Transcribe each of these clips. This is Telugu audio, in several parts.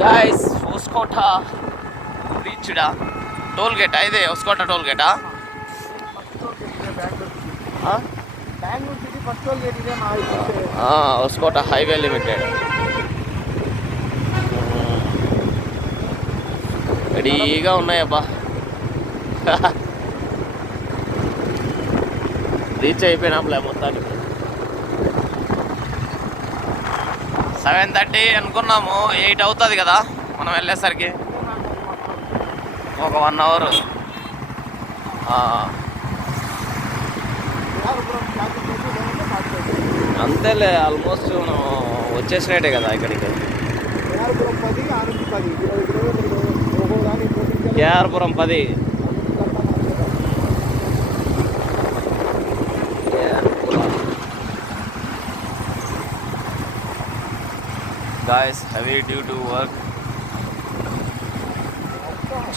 గాయస్ హోస్కోట బీచ్డా టోల్ గేటా ఇదే హోస్కోట టోల్ గేటా హోస్కోట హైవే లిమిటెడ్ రెడీగా ఉన్నాయబ్బా. రీచ్ అయిపోయినాంలే మొత్తానికి. సెవెన్ థర్టీ అనుకున్నాము ఎయిట్ అవుతుంది కదా మనం వెళ్ళేసరికి ఒక వన్ అవర్ అంతేలే ఆల్మోస్ట్ మనం వచ్చేసినట్టే కదా ఇక్కడికి కేఆర్పురం పది ఆ నుంచి పది ఇరవై కిలోమీటర్లు ఒక్కో దాని పోటీ కేఆర్పురం పది guys heavy due to work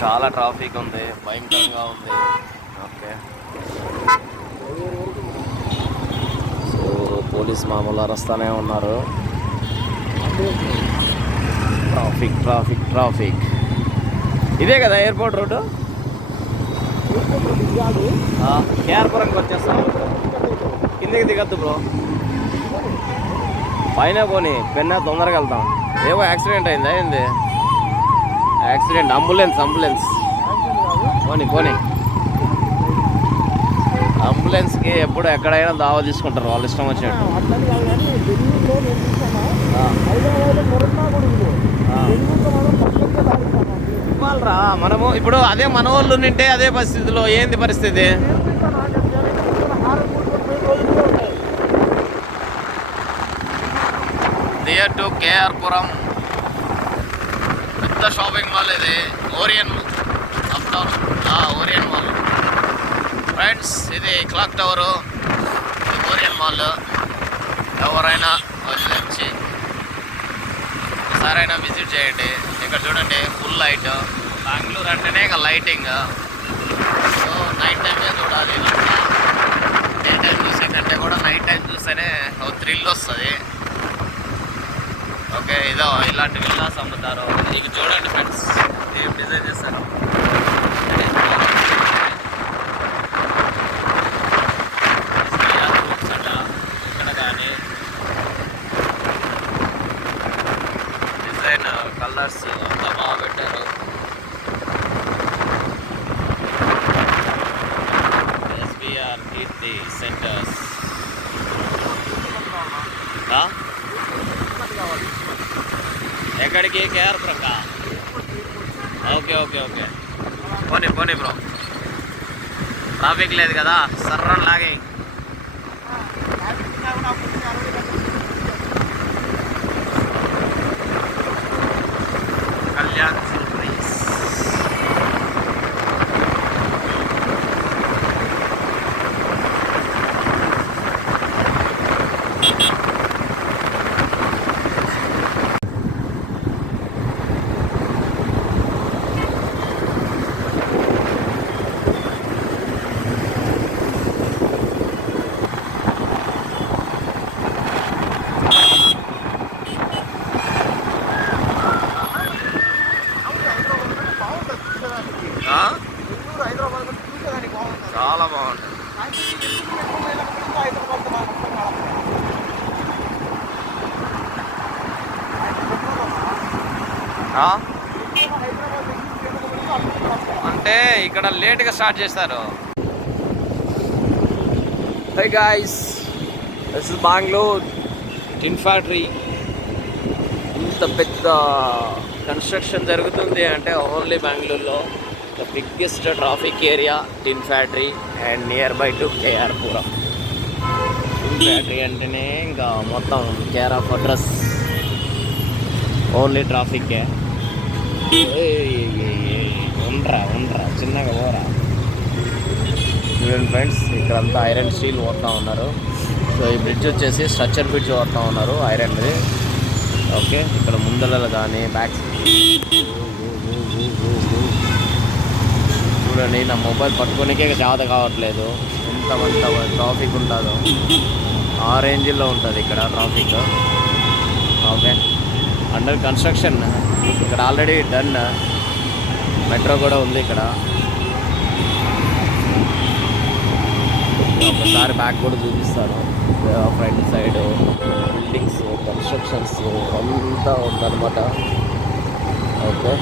చాలా ట్రాఫిక్ ఉంది. భయంకరంగా ఉంది. ఓకే సో పోలీస్ మామూలు వస్తానే ఉన్నారు. ట్రాఫిక్ ట్రాఫిక్ ట్రాఫిక్ ఇదే కదా ఎయిర్పోర్ట్ రోడ్డు కేఆర్పురంకి వచ్చేస్తాం. కిందికి దిగద్దు బ్రో పైన పోనీ పెన్న తొందరగా వెళ్తాం ఏవో యాక్సిడెంట్ అయిందా ఏంది? Accident ambulance ambulance. పోనీ పోనీ. అంబులెన్స్కి ఎప్పుడు ఎక్కడైనా దావా తీసుకుంటారు వాళ్ళు ఇష్టం వచ్చినట్టు. మనము ఇప్పుడు అదే మన వాళ్ళు నింటే అదే పరిస్థితిలో ఏంది పరిస్థితి? నియర్ టు కేఆర్పురం పెద్ద షాపింగ్ మాల్ ఇది. Orion up town Orion mall. Friends ఇది క్లాక్ టవర్. Orion mall. ఎవరైనా వచ్చి ఒకసారైనా విజిట్ చేయండి. ఇక్కడ చూడండి ఫుల్ లైట్. బెంగళూరు అంటేనే ఇక లైటింగ్. సో నైట్ టైమే చూడాలి డే టైం చూసే కంటే కూడా నైట్ టైం చూస్తేనే ఓ థ్రిల్ వస్తుంది. ఇదో విల్లాస్ అమ్ముతారు ఇక చూడండి ఫ్రెండ్స్ ఏం డిజైన్ చేస్తారు ఇక్కడ కానీ డిజైన్ కలర్స్ అంతా బాగా పెట్టారు ఎస్బిఆర్ కీర్తి సెంటర్స్ ఎక్కడికి కేఆర్ ప్రక్క ఓకే ఓకే ఓకే. పోనీ పోనీ బ్రో. ట్రాఫిక్ లేదు కదా సర్రన్ లాగే కళ్యాణ్ సర్ప్రైజ్ ఆ? హైదరాబాద్ చూసేదానికి బాగుంటుంది చాలా బాగుంటుంది ఆ? అంటే ఇక్కడ లేట్గా స్టార్ట్ చేస్తారు. Hi guys this is Bengaluru tin factory ఇంత పెద్ద కన్స్ట్రక్షన్ జరుగుతుంది అంటే ఓన్లీ బెంగళూరులో the biggest traffic area tin factory and near by to KR Puram tin factory అంటేనే ఇంకా మొత్తం కేర్ ఆఫ్ అడ్రస్ ఓన్లీ ట్రాఫిక్కే ఉండరా ఉండరా చిన్నగా పోరా చూడండి ఫ్రెండ్స్ ఇక్కడంతా ఐరన్ స్టీల్ పోతా ఉన్నారు. సో ఈ బ్రిడ్జ్ వచ్చేసి స్ట్రక్చర్ బ్రిడ్జ్ పోతా ఉన్నారు ఐరన్ది ఓకే ఇక్కడ ముందల కానీ బ్యాక్ చూడండి నా మొబైల్ పట్టుకోనికే జాత కావట్లేదు. ఎంతమంత ట్రాఫిక్ ఉంటుందో. ఆ రేంజ్లో ఉంటుంది ఇక్కడ ట్రాఫిక్ ఓకే అండర్ కన్స్ట్రక్షన్ ఇక్కడ ఆల్రెడీ డన్. మెట్రో కూడా ఉంది ఇక్కడ. ఒకసారి బ్యాక్ కూడా చూపిస్తాను. ఫ్రంట్ సైడ్ బిల్డింగ్స్ కన్స్ట్రక్షన్స్ అంతా ఉందన్నమాట. ఓకే.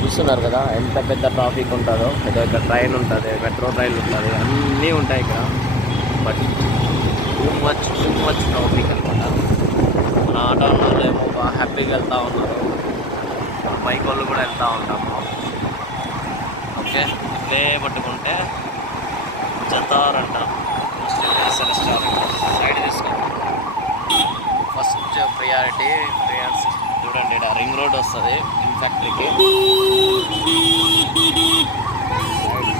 చూస్తున్నారు కదా ఎంత పెద్ద ట్రాఫిక్ ఉంటుందో. ఏదో ఇక్కడ ట్రైన్ ఉంటుంది మెట్రో ట్రైన్ ఉంటుంది అన్నీ ఉంటాయి ఇక్కడ. But too much too much traffic అనమాట మన ఆటో వాళ్ళు ఏమో హ్యాపీగా వెళ్తూ ఉన్నారు. బైక్ వాళ్ళు కూడా వెళ్తూ ఉంటాము. ఓకే. ఇట్లే పట్టుకుంటే జతారంట. రెస్టారెంట్ సైడ్ తీసుకో ఫస్ట్ ప్రియారిటీ ప్రియారిటీ చూడండి ఇక్కడ రింగ్ రోడ్ వస్తుంది ఇన్ ఫ్యాక్టరీకి.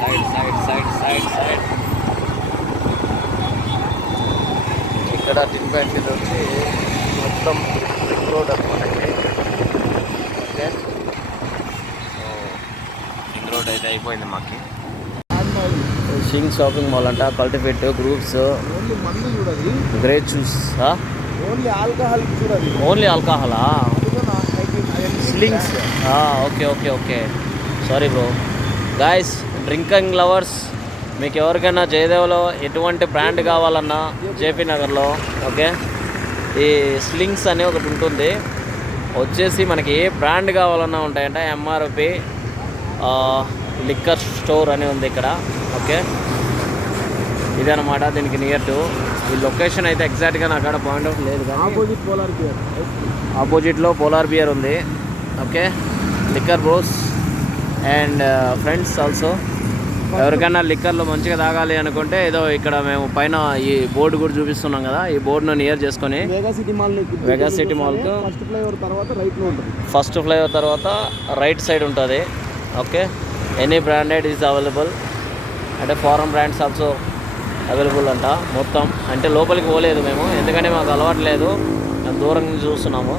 Side side side side side ఇక్కడ టిన్ ఫ్యాక్టరీ వచ్చి మొత్తం రింగ్ రోడ్ అనమాట ఇది ఓకే సో రోడ్ అయితే అయిపోయింది మాకి. షింగ్ షాపింగ్ మాల్ అంట cultivate groups great choose only alcohol only ఆల్కహాలా? Slings. Okay okay okay. Sorry bro guys drinking lovers మీకు ఎవరికైనా జయదేవ్లో ఎటువంటి బ్రాండ్ కావాలన్నా జేపీ నగర్లో ఓకే? ఈ స్లింగ్స్ అనే ఒకటి ఉంటుంది. వచ్చేసి మనకి ఏ బ్రాండ్ కావాలన్నా ఉంటాయంట ఎంఆర్పి లిక్కర్ స్టోర్ అని ఉంది ఇక్కడ. ఓకే ఇదనమాట దీనికి నియర్ టు ఈ లొకేషన్ అయితే ఎగ్జాక్ట్గా నాకు అక్కడ పాయింట్ అవుట్ లేదు ఆపోజిట్ పోలార్ బియర్ ఆపోజిట్లో పోలార్ బియర్ ఉంది. Okay liquor bros and friends also ఎవరికైనా లిక్కర్లో మంచిగా తాగాలి అనుకుంటే ఏదో ఇక్కడ మేము పైన ఈ బోర్డు కూడా చూపిస్తున్నాం కదా ఈ బోర్డును నియర్ చేసుకొని mega city mall mega city మాల్కు first flyover తర్వాత ఉంటుంది. ఫస్ట్ ఫ్లైఓవర్ తర్వాత రైట్ సైడ్ ఉంటుంది. Okay. Any branded is available అంటే ఫారెన్ బ్రాండ్స్ ఆల్సో అవైలబుల్ అంట మొత్తం. అంటే లోపలికి పోలేదు మేము. ఎందుకంటే మాకు అలవాటు లేదు. మేము దూరం నుంచి చూస్తున్నాము.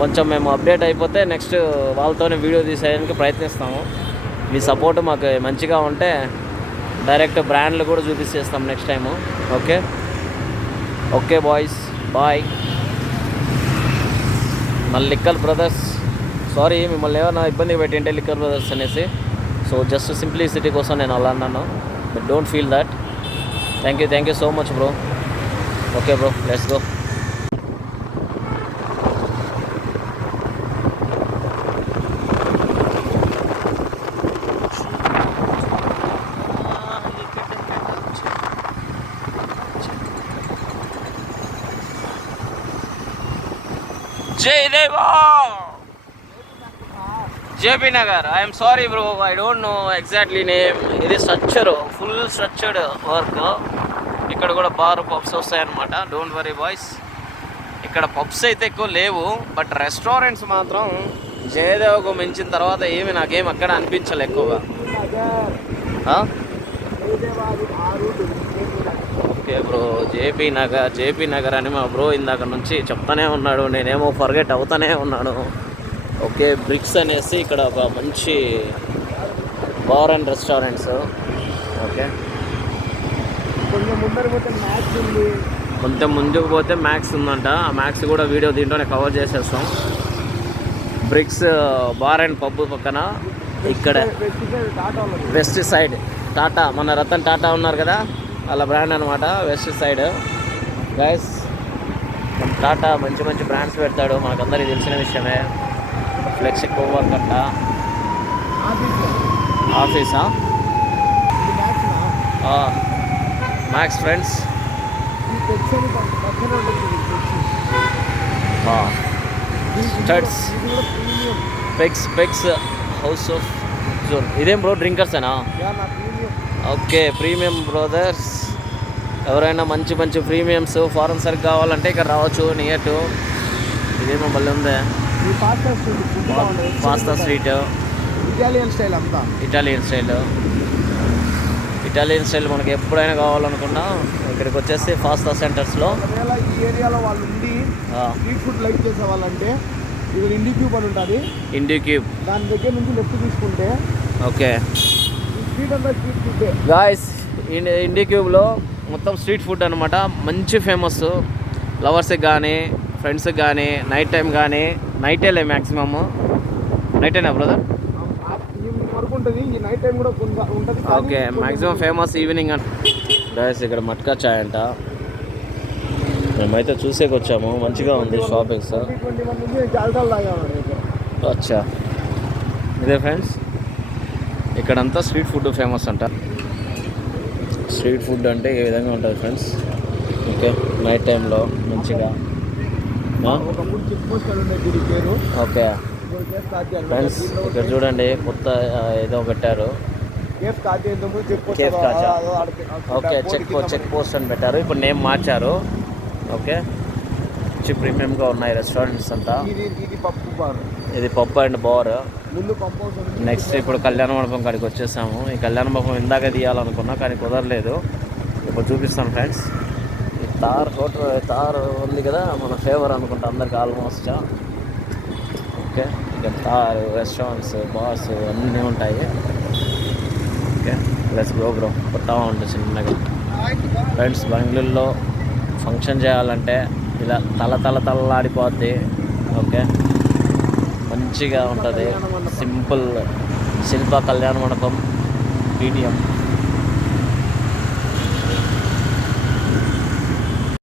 కొంచెం మేము అప్డేట్ అయిపోతే నెక్స్ట్ వాళ్ళతోనే వీడియో తీసేయడానికి ప్రయత్నిస్తాము. మీ సపోర్ట్ మాకు మంచిగా ఉంటే డైరెక్ట్ బ్రాండ్లు కూడా చూపిస్తాం next time okay? Okay boys boy మళ్ళీ బ్రదర్స్ సారీ మిమ్మల్ని ఏమైనా ఇబ్బంది పెట్టింటే లిక్కర్ బ్రదర్స్ అనేసి సో జస్ట్ సింప్లిసిటీ కోసం నేను అలా అన్నాను. But don't feel that thank you thank you so much bro okay bro let's go Jayadeva JP Nagar. I'm sorry bro I don't know exactly name ఇది స్ట్రక్చర్ ఫుల్ స్ట్రక్చర్డ్ వర్క్ ఇక్కడ కూడా బార్ పబ్స్ వస్తాయన్నమాట. డోంట్ వరీ బాయ్స్ ఇక్కడ పబ్స్ అయితే ఎక్కువ లేవు బట్ రెస్టారెంట్స్ మాత్రం జయదేవకు మించిన తర్వాత ఏమి నాకేం అక్కడ అనిపించలే ఎక్కువగా. Okay bro JP Nagar JP Nagar అని మా బ్రో ఇందాక నుంచి చెప్తానే ఉన్నాడు. నేనేమో ఫర్గెట్ అవుతానే ఉన్నాను. ఓకే బ్రిక్స్ అనేసి ఇక్కడ ఒక మంచి బార్ అండ్ రెస్టారెంట్స్. ఓకే. కొంచెం ముందర పోతే మ్యాచ్ ఉంది. కొంచెం ముందుకు పోతే మ్యాక్స్ ఉందంట. ఆ మ్యాక్స్ కూడా వీడియో దీంట్లోనే కవర్ చేసేస్తాం. బ్రిక్స్ బార్ అండ్ పబ్ పక్కన ఇక్కడ వెస్ట్ సైడ్ టాటా ఉన్నది. వెస్ట్ సైడ్ టాటా మన రతన్ టాటా ఉన్నారు కదా వాళ్ళ బ్రాండ్ అనమాట వెస్ట్ సైడ్. గైస్ టాటా మంచి మంచి బ్రాండ్స్ పెడతాడు. మనకందరికీ తెలిసిన విషయమే. ఫ్లెక్స్ కోవర్ కట్ట ఆఫీసా max friends studs Pecos Pecos house of zone ఇదేం బ్రో డ్రింకర్సేనా ఓకే ప్రీమియం బ్రదర్స్ ఎవరైనా మంచి మంచి ప్రీమియమ్స్ ఫారెన్ సర్క్ కావాలంటే ఇక్కడ రావచ్చు నియర్ టు ఇదేమో భలే ఉందే? పాస్తా స్ట్రీట్ ఇటాలియన్ స్టైల్ అంతా. Italian style. ఇటాలియన్ స్టైల్ మనకి ఎప్పుడైనా కావాలనుకున్నా ఇక్కడికి వచ్చేసి పాస్తా సెంటర్స్లో. ఒకవేళ ఈ ఏరియాలో వాళ్ళు ఉండి స్ట్రీట్ ఫుడ్ లైక్ చేసే వాళ్ళంటే ఇక్కడ ఇండి క్యూబ్ అని ఉంటుంది. ఇండి క్యూబ్ దాని దగ్గర నుంచి లెఫ్ట్ తీసుకుంటే ఓకే. స్ట్రీట్ అంతా స్ట్రీట్ ఫుడ్ గాయస్ ఇండి క్యూబ్లో మొత్తం స్ట్రీట్ ఫుడ్ అనమాట మంచి ఫేమస్ లవర్స్కి కానీ ఫ్రెండ్స్కి కానీ నైట్ టైం కానీ నైటేలే మ్యాక్సిమమ్ నైట్ అయినా బ్రదర్ నైట్ ఓకే కొంచెం మ్యాక్సిమం ఫేమస్ ఈవినింగ్ అంట గైస్ ఇక్కడ మట్కా చాయ్ అంట. మేమైతే చూసేకి వచ్చాము. మంచిగా ఉంది షాపింగ్స్ 2021 నుంచి నేను చాలా తాగాను ఇక్కడ. అచ్చా. ఇదే ఫ్రెండ్స్ ఇక్కడంతా స్ట్రీట్ ఫుడ్ ఫేమస్ అంట. స్ట్రీట్ ఫుడ్ అంటే ఈ విధంగా ఉంటుంది ఫ్రెండ్స్ ఓకే నైట్ టైంలో మంచిగా? ఒకప్పుడు చెక్ పోస్ట్ అని ఉండే గుడి పేరు. ఓకే. ఫ్రెండ్స్ ఇక్కడ చూడండి కొత్త ఏదో పెట్టారు. కేఫ్ ఇంతకుముందు check post okay check post అని పెట్టారు. ఇప్పుడు నేమ్ మార్చారు. ఓకే. మంచి ప్రీమియంగా ఉన్నాయి రెస్టారెంట్స్ అంతా. ఇది పప్పు అండ్ బార్. నెక్స్ట్ ఇప్పుడు కళ్యాణ మండపం కాడికి వచ్చేసాము. ఈ కళ్యాణ మండపం ఇందాక తీయాలనుకున్నా కానీ కుదరలేదు. ఇప్పుడు చూపిస్తాను ఫ్రెండ్స్. తార్ హోటల్ తార్ ఉంది కదా మన ఫేవర్ అనుకుంటా అందరికి ఆల్మోస్ట్ ఓకే ఇక్కడ తార్ రెస్టారెంట్స్ బార్స్ అన్నీ ఉంటాయి. ఓకే ప్లస్ గో బ్రో కొత్త ఉంటుంది చిన్నగా. ఫ్రెండ్స్ బెంగళూరులో ఫంక్షన్ చేయాలంటే ఇలా తల తల తలలాడిపోద్ది. ఓకే మంచిగా ఉంటుంది. సింపుల్ శిల్ప కళ్యాణ మండపం పీటీఎం